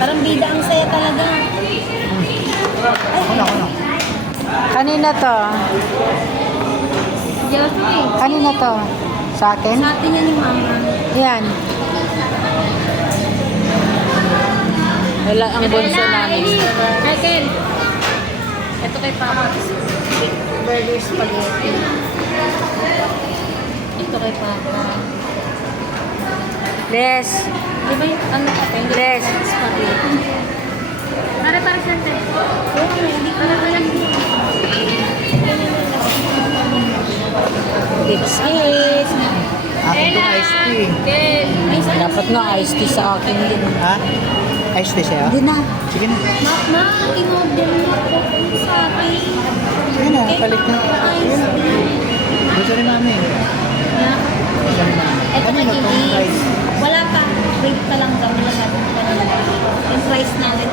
Parang bida ang saya talaga. Ano? Kanina to. Josie, Kanina to. Sa akin? sa atin yan ni Mama. Yan. Wala ang bunso namin. Michael. Ito kay Papa. Burger spaghetti. Ito kay Papa. Les. Di ba yung ano ka? Les. Spaghetti. Para saan tayo? Oo, hindi para lang. It's it. Akin itong iced tea. Dapat nga iced tea sa akin din. Ha? Iced tea sa'yo? Hindi na. Sige na. Ma, in-order mo ako sa akin. Sige na, palit na. Ice tea. Gusto ni mami. Na? Gusto ni mami. Ito Ano kay na itong Denise. rice? Wala pa. Wait pa lang daw. Wala natin pa lang. Yung price natin.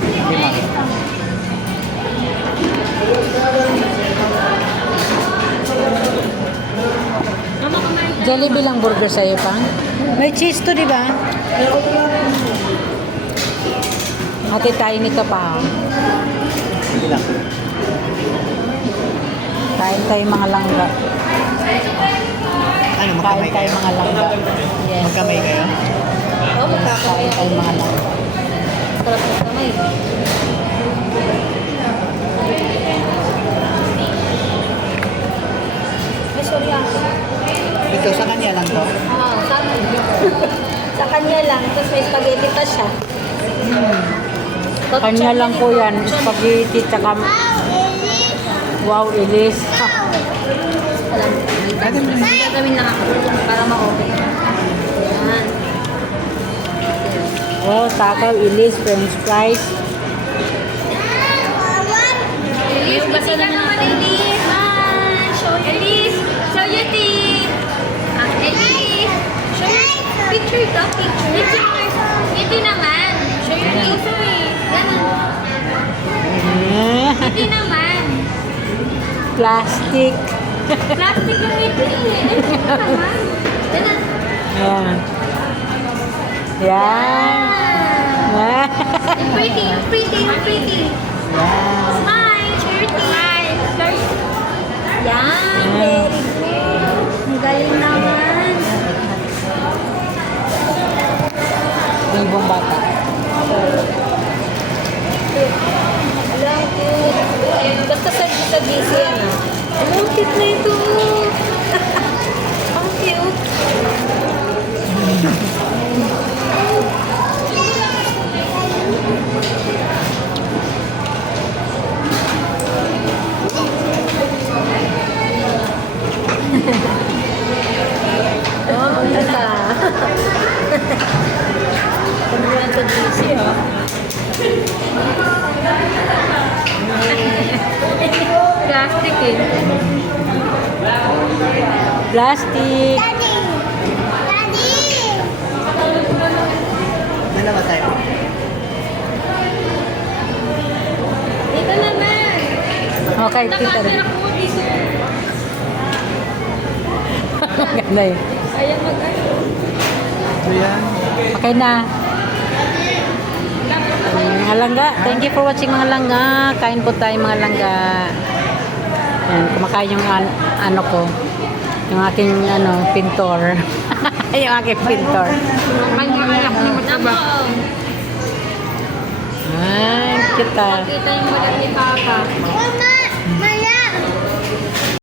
Hindi mami. Mama, kumain. Jollibee lang burger sa'yo, Pang. May cheese to, di ba? Hati tayo nito, Pang. Sige lang. Kain tayo mga langga. Ano, Kain magkamay tayo kayo? mga langga. Yes. Magkamay kayo? Oo, magkakamay Kain tayo mga langga. Sarap na kamay. Ay, sorry ako. Ito, sa kanya lang to. Ah, sa kanya lang. Tapos may spaghetti pa siya. Kanya lang po yan. Spaghetti, tsaka... Wow, ilis. Alam, gagawin lang ako para ma-okay. Yan. Wow, takaw, ilis, french fries. Elise, basta naman Elise. Hi! Show your Elise. Show your teeth. Elise. Show your picture daw, picture. Ito naman. Show your teeth. Ganun. Ito naman. Plastic. Plastic yung ito eh. Ito naman. Ganun. Yan. Yan. Ah. Yung pretty, yung pretty, yung pretty. Yan. Smile, show your teeth. Smile. Yan, very good. Ang galing naman. Yung ibang bata. Alam, cute. Basta sa GC yan ah. Alam, cute na ito. Ang cute. Oh, maganda. Pagbuhan sa GC oh. Plastic eh. Plastic. Dalawa tayo. Dito naman. Okay, Peter. Nakasira ko dito. Ganda yun. Ayan mag-ano. So yan. Okay na. Mga langga. Thank you for watching mga langga. Kain po tayo mga langga. Yan, kumakain yung ano ko. Yung aking pintor. Yung aking pintor. Anak ni Mataba. Ay, kita. Nakita yung balat ni Papa.